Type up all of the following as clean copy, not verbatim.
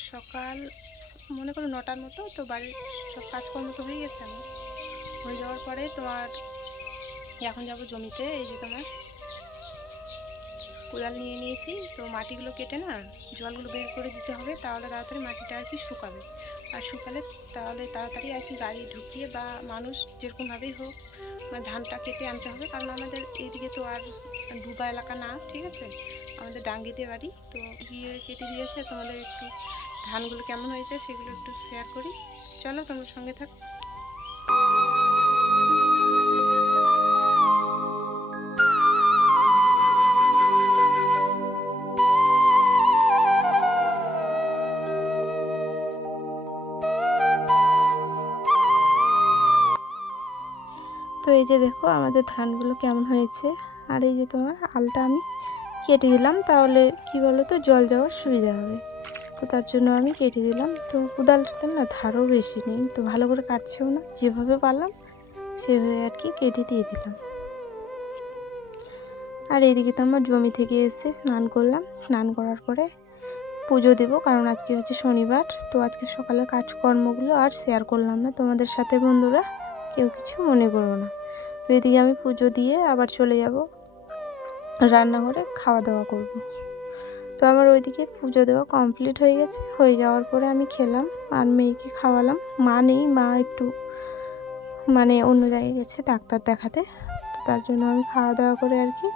সকাল মনে করো 9টার মতো, তো বাড়ির সব কাজকর্ম তো হয়ে গেছে। আমার হয়ে যাওয়ার পরে তোমার এখন যাব জমিতে। এই যে তোমার কোদাল নিয়ে নিয়েছি, তো মাটিগুলো কেটে না জলগুলো বের করে দিতে হবে, তাহলে তাড়াতাড়ি মাটিটা আর কি শুকাবে। আর শুকালে তাহলে তাড়াতাড়ি আর কি গাড়ি ঢুকিয়ে বা মানুষ যেরকমভাবেই হোক মানে ধানটা কেটে আনতে হবে। কারণ আমাদের এইদিকে তো আর ডুবা এলাকা না, ঠিক আছে, আমাদের ডাঙ্গিতে বাড়ি। তো গিয়ে কেটে দিয়েছে। তোমাদের একটু ধানগুলো কেমন হয়েছে সেগুলো একটু শেয়ার করি, চলো তোমার সঙ্গে থাক। তো এই যে দেখো আমাদের ধানগুলো কেমন হয়েছে। আর এই যে তোমার আলটা আমি কেটে দিলাম, তাহলে কি বলো তো জল যাওয়ার সুবিধা হবে। তো তার জন্য আমি কেটে দিলাম। তো কোদালটাতে না ধারও বেশি নেই, তো ভালো করে কাটছেও না, যেভাবে পারলাম সেভাবে আর কি কেটে দিয়ে দিলাম। আর এইদিকে তো আমার জমি থেকে এসে স্নান করলাম। স্নান করার পরে পুজো দেবো, কারণ আজকে হচ্ছে শনিবার। তো আজকে সকালের কাজকর্মগুলো আর শেয়ার করলাম না তোমাদের সাথে, বন্ধুরা কেউ কিছু মনে করো না। তো এদিকে আমি পুজো দিয়ে আবার চলে যাব রান্নাঘরে, খাওয়া দাওয়া করব। তো আমার ওইদিকে পুজো দেওয়া কমপ্লিট হয়ে গেছে। হয়ে যাওয়ার পরে আমি খেলাম আর মেয়েকে খাওয়ালাম। মা নেই, মা একটু মানে অন্য জায়গায় গেছে ডাক্তার দেখাতে। তো তার জন্য আমি খাওয়া দাওয়া করে আর কি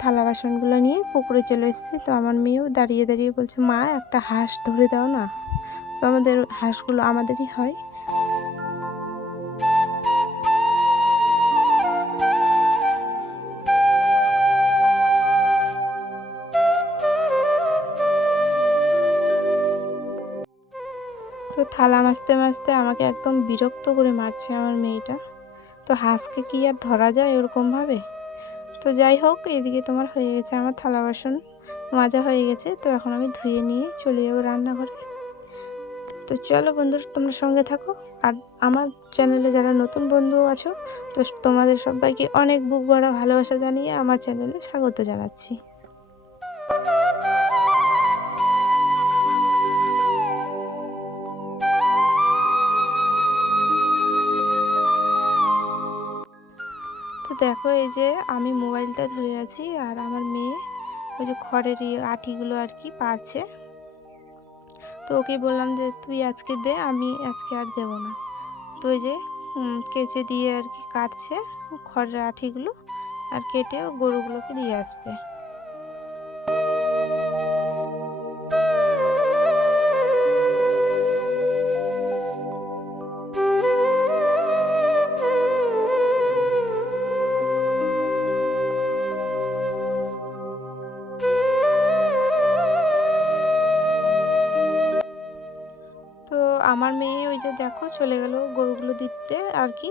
থালা বাসনগুলো নিয়ে পুকুরে চলে এসেছি। তো আমার মেয়েও দাঁড়িয়ে দাঁড়িয়ে বলছে, মা একটা হাঁস ধরে দাও না। তো আমাদের হাঁসগুলো আমাদেরই হয়। তো থালা মাজতে মাজতে আমাকে একদম বিরক্ত করে মারছে আমার মেয়েটা। তো হাঁসকে কি আর ধরা যায় ওরকমভাবে? তো যাই হোক, এদিকে তোমার হয়ে গেছে আমার থালা বাসন মাজা হয়ে গেছে। তো এখন আমি ধুয়ে নিয়ে চলে যাবো রান্নাঘরে। তো চলো বন্ধুরা তোমরা সঙ্গে থাকো। আর আমার চ্যানেলে যারা নতুন বন্ধু আছো, তো তোমাদের সবাইকে অনেক বুক ভরা ভালোবাসা জানিয়ে আমার চ্যানেলে স্বাগত জানাচ্ছি। তো দেখো এই যে আমি মোবাইলটা ধরে আছি, আর আমার মেয়ে ওই যে খড়ের আঠিগুলো আর কি পারছে। তো ওকে বললাম যে তুই আজকে দে, আমি আজকে আর দেবো না। তো ওই যে কেচে দিয়ে আর কি কাটছে খড়ের আঠিগুলো, আর কেটে গরুগুলোকে দিয়ে আসবে। তো আমার মেয়ে ওই যে দেখো চলে গেল গরুগুলো দিতে আর কি।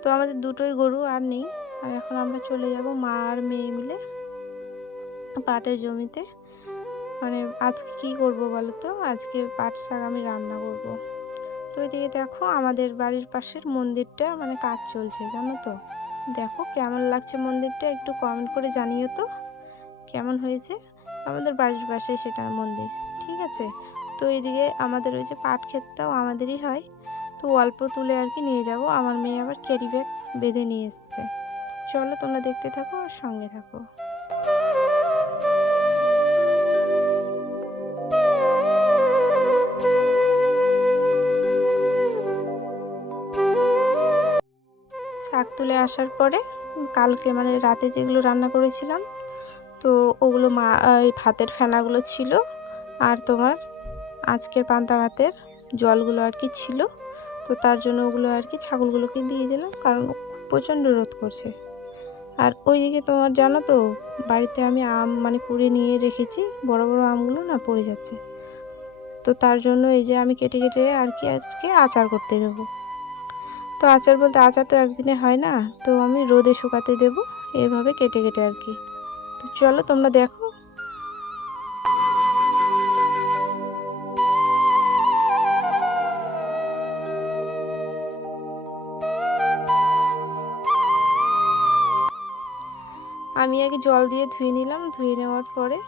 তো আমাদের দুটোই গরু আর নেই। আর এখন আমরা চলে যাব মা আর মেয়ে মিলে পাটের জমিতে। মানে আজকে কী করবো বলো তো, আজকে পাট শাক আমি রান্না করব। তো এদিকে দেখো আমাদের বাড়ির পাশের মন্দিরটা মানে কাজ চলছে, জানো তো। দেখো কেমন লাগছে মন্দিরটা, একটু কমেন্ট করে জানিও তো কেমন হয়েছে। আমাদের বাড়ির পাশে সেটা মন্দির, ঠিক আছে। তো এইদিকে আমাদের ওই যে পাট ক্ষেতটাও আমাদেরই হয়। তো অল্প তুলে আর কি নিয়ে যাব। আমার মেয়ে আবার ক্যারি ব্যাগ বেঁধে নিয়ে এসছে। চলো তোমরা দেখতে থাকো আর সঙ্গে থাকো। শাক তুলে আসার পরে কালকে মানে রাতে যেগুলো রান্না করেছিলাম, তো ওগুলো মা এই ভাতের ফেনাগুলো ছিল, আর তোমার আজকের পান্তা ভাতের জলগুলো আর কি ছিল। তো তার জন্য ওগুলো আর কি ছাগলগুলোকে দিয়ে দিলাম, কারণ প্রচণ্ড রোদ করছে। আর ওইদিকে তোমার জানো তো বাড়িতে আমি আম মানে কুড়ে নিয়ে রেখেছি, বড় বড় আমগুলো না পড়ে যাচ্ছে। তো তার জন্য এই যে আমি কেটে কেটে আর কি আজকে আচার করতে দেবো। তো আচার বলতে আচার তো একদিনে হয় না, তো আমি রোদে শুকাতে দেবো এভাবে কেটে কেটে আর কি। তো চলো তোমরা দেখো। আমি আগে জল দিয়ে ধুয়ে নিলাম, ধুয়ে নেওয়ার পরে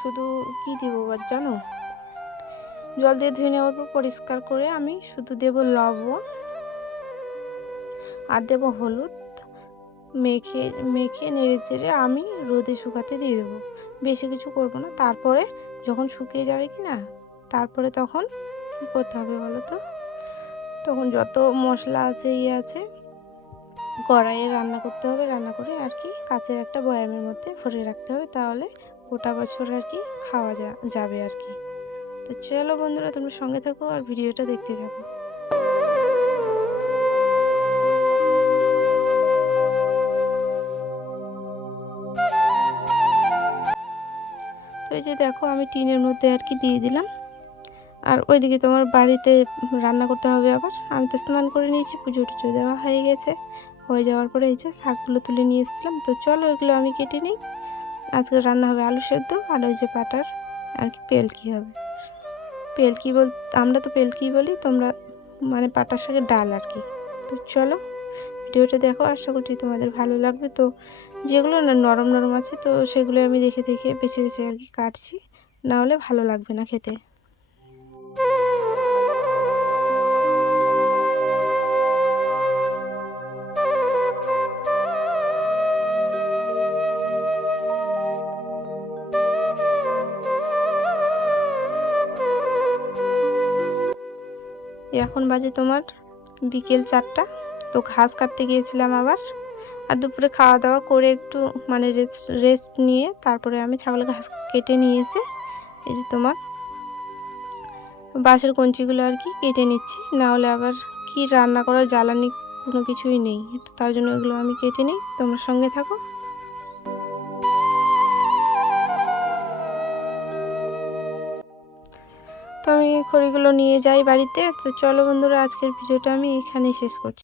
শুধু কি দিব জানো, জল দিয়ে ধুয়ে নেওয়ার পর পরিষ্কার করে আমি শুধু দেব লবণ আর দেব হলুদ, মেখে মেখে নেড়ে চেড়ে আমি রোদে শুকাতে দিয়ে দেবো। বেশি কিছু করব না। তারপরে যখন শুকিয়ে যাবে কি না, তারপরে তখন কী করতে হবে বলো তো, তখন যত মশলা আছে আছে কড়াইয়ে রান্না করতে হবে, রান্না করে আর কি কাচের একটা বয়ামের মধ্যে ভরে রাখতে হবে, তাহলে গোটা বছর আর কি খাওয়া যাবে আর কি। তো চলো বন্ধুরা, তোমরা সঙ্গে থাকো আর ভিডিওটা দেখতে থাকো। তো এই যে দেখো আমি টিনের মধ্যে আর কি দিয়ে দিলাম। আর ওইদিকে তোমার বাড়িতে রান্না করতে হবে আবার। আমি তো স্নান করে নিয়েছি, পুজো টুজো দেওয়া হয়ে গেছে। হয়ে যাওয়ার পরে এই যে শাকগুলো তুলে নিয়ে এসেছিলাম। তো চলো এগুলো আমি কেটে নিই। আজকে রান্না হবে আলু সেদ্ধ আর ওই যে পাটার আর কি পেলকি হবে। পেলকি আমরা তো পেলকি বলি, তোমরা মানে পাটার শাকের ডাল আর কি। তো চলো ভিডিওটা দেখো, আশা করছি তোমাদের ভালো লাগবে। তো যেগুলো না নরম নরম আছে, তো সেগুলো আমি দেখে দেখে বেছে বেছে আর কি কাটছি, না হলে ভালো লাগবে না খেতে। এখন বাজে তোমার বিকেল 4টা। তো ঘাস কাটতে গিয়েছিলাম আবার। আর দুপুরে খাওয়া দাওয়া করে একটু মানে রেস্ট নিয়ে তারপরে আমি ছাগলের ঘাস কেটে নিয়ে এসে এই যে তোমার বাঁশের কঞ্চিগুলো আর কি কেটে নিচ্ছি, না হলে আবার কি রান্না করার জ্বালানি কোনো কিছুই নেই। তো তার জন্য এগুলো আমি কেটে নিই, তোমরা সঙ্গে থাকো। তো আমি খড়িগুলো নিয়ে যাই বাড়িতে। তো চলো বন্ধুরা, আজকের ভিডিওটা আমি এখানেই শেষ করছি।